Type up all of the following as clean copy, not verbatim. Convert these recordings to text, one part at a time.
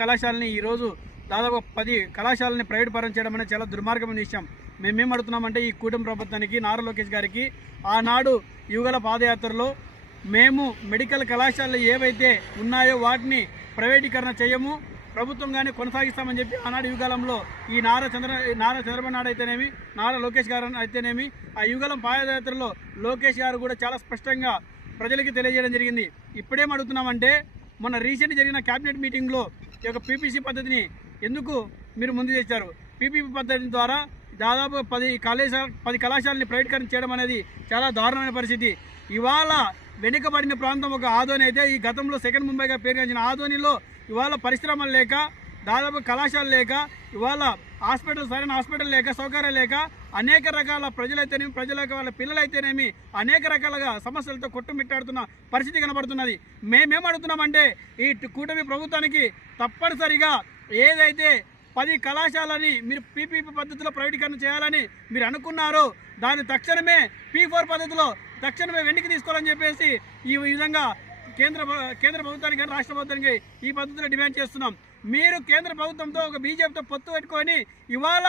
కళాశాలని ఈరోజు దాదాపు 10 కళాశాలని ప్రైవేట్ పరం చేయడం అనేది చాలా దుర్మార్గమైన విషయం. మేమేం అడుగుతున్నామంటే ఈ కూటమి ప్రభుత్వానికి, నారా లోకేష్ గారికి ఆనాడు యువగల పాదయాత్రలో మేము మెడికల్ కళాశాలలు ఏవైతే ఉన్నాయో వాటిని ప్రైవేటీకరణ చేయము, ప్రభుత్వంగానే కొనసాగిస్తామని చెప్పి ఆనాడు యువగలంలో ఈ నారా చంద్రబాబు నాయుడు అయితేనేమి, నారా లోకేష్ గారు అయితేనేమి, ఆ యువగలం పాదయాత్రలో లోకేష్ గారు కూడా చాలా స్పష్టంగా ప్రజలకి తెలియజేయడం జరిగింది. ఇప్పుడేం అడుగుతున్నామంటే మొన్న రీసెంట్ జరిగిన క్యాబినెట్ మీటింగ్లో ఈ యొక్క పీపీసీ పద్ధతిని ఎందుకు మీరు ముందు చేశారు? పీపీపీ పద్ధతి ద్వారా దాదాపు 10 కళాశాలని ప్రైవేటీకరణ చేయడం అనేది చాలా దారుణమైన పరిస్థితి. ఇవాళ వెనుకబడిన ప్రాంతం ఒక ఆదోని అయితే, ఈ గతంలో సెకండ్ ముంబైగా పేరుగాంచిన ఆదోనిలో ఇవాళ పరిశ్రమలు లేక, దాదాపు కళాశాలలు లేక, ఇవాళ సరైన హాస్పిటల్ లేక, సౌకర్యాలు లేక అనేక రకాల ప్రజలైతేనేమి, వాళ్ళ పిల్లలైతేనేమి అనేక రకాలుగా సమస్యలతో కొట్టుమిట్టాడుతున్న పరిస్థితి కనబడుతున్నది. మేమేం అడుగుతున్నామంటే ఈ కూటమి ప్రభుత్వానికి తప్పనిసరిగా ఏదైతే 10 కళాశాలని మీరు పీపీపీ పద్ధతిలో ప్రైవేటీకరణ చేయాలని మీరు అనుకున్నారో దాన్ని తక్షణమే P4 పద్ధతిలో తక్షణమే వెనక్కి తీసుకోవాలని చెప్పేసి ఈ విధంగా కేంద్ర ప్రభుత్వానికి కానీ రాష్ట్ర ప్రభుత్వానికి ఈ పద్ధతిలో డిమాండ్ చేస్తున్నాం. మీరు కేంద్ర ప్రభుత్వంతో ఒక బీజేపీతో పొత్తు పెట్టుకొని ఇవాళ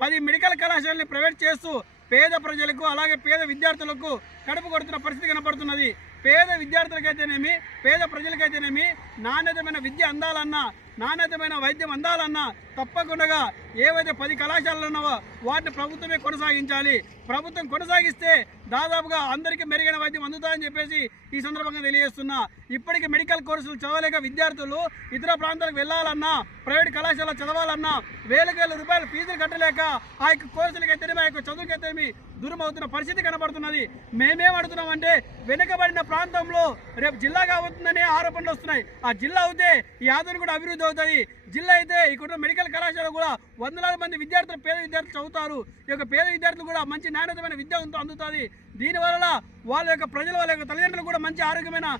10 మెడికల్ కళాశాలని ప్రైవేట్ చేస్తూ పేద ప్రజలకు అలాగే పేద విద్యార్థులకు కడుపు కొడుతున్న పరిస్థితి కనపడుతున్నది. పేద విద్యార్థులకైతేనేమి, పేద ప్రజలకైతేనేమి నాణ్యతమైన విద్య అందాలన్నా, నాణ్యతమైన వైద్యం అందాలన్నా తప్పకుండా ఏవైతే 10 కళాశాలలు ఉన్నావో వాటిని ప్రభుత్వమే కొనసాగించాలి. ప్రభుత్వం కొనసాగిస్తే దాదాపుగా అందరికీ మెరుగైన వైద్యం అందుతుందని చెప్పేసి ఈ సందర్భంగా తెలియజేస్తున్నా. ఇప్పటికీ మెడికల్ కోర్సులు చదవలేక విద్యార్థులు ఇతర ప్రాంతాలకు వెళ్ళాలన్నా, ప్రైవేట్ కళాశాల చదవాలన్నా వేల రూపాయల ఫీజులు కట్టలేక ఆ యొక్క కోర్సులకైతేనేమి, ఆ యొక్క చదువుకైతేనేమి దూరం అవుతున్న పరిస్థితి కనబడుతున్నది. మేమేం అడుగుతున్నామంటే వెనుకబడిన ప్రాంతంలో రేపు జిల్లా కాబోతుందనే ఆరోపణలు వస్తున్నాయి. ఆ జిల్లా అవుతే ఈ ఆదరణ కూడా అభివృద్ధి అవుతుంది. జిల్లా అయితే ఇక్కడ మెడికల్ కళాశాల కూడా వందలాది మంది విద్యార్థులు, పేద విద్యార్థులు చదువుతారు. ఈ యొక్క పేద విద్యార్థులు కూడా మంచి నాణ్యతమైన విద్య అందుతుంది. దీనివల్ల వాళ్ళ యొక్క వాళ్ళ యొక్క తల్లిదండ్రులు కూడా మంచి ఆరోగ్యమైన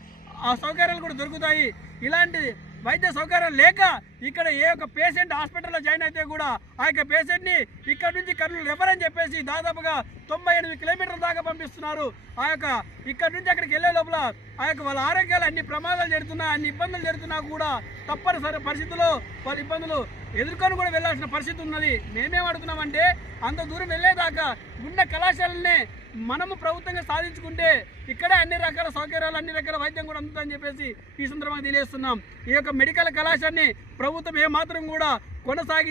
సౌకర్యాలు కూడా దొరుకుతాయి. ఇలాంటి వైద్య సౌకర్యాలు లేక ఇక్కడ ఏ ఒక్క పేషెంట్ హాస్పిటల్లో జాయిన్ అయితే కూడా ఆ యొక్క పేషెంట్ని ఇక్కడ నుంచి కర్నూలు రెఫర్ అని చెప్పేసి దాదాపుగా 98 కిలోమీటర్ల దాకా పంపిస్తున్నారు. ఆ యొక్క ఇక్కడ నుంచి అక్కడికి వెళ్ళే లోపల ఆ యొక్క వాళ్ళ ఆరోగ్యాలు అన్ని ప్రమాదాలు జరుగుతున్నా, అన్ని ఇబ్బందులు జరుగుతున్నా కూడా తప్పనిసరి పరిస్థితుల్లో వాళ్ళ ఇబ్బందులు ఎదుర్కొని కూడా వెళ్ళాల్సిన పరిస్థితి ఉన్నది. మేమేం అడుగుతున్నామంటే అంత దూరం వెళ్ళేదాకా ఉన్న కళాశాలనే మనము ప్రభుత్వంగా సాధించుకుంటే ఇక్కడే అన్ని రకాల సౌకర్యాలు, అన్ని రకాల వైద్యం కూడా అందుతుందని చెప్పేసి ఈ సందర్భంగా తెలియజేస్తున్నాం. ఈ యొక్క మెడికల్ కళాశాలని ప్రభుత్వం ఏమాత్రం కూడా కొనసాగి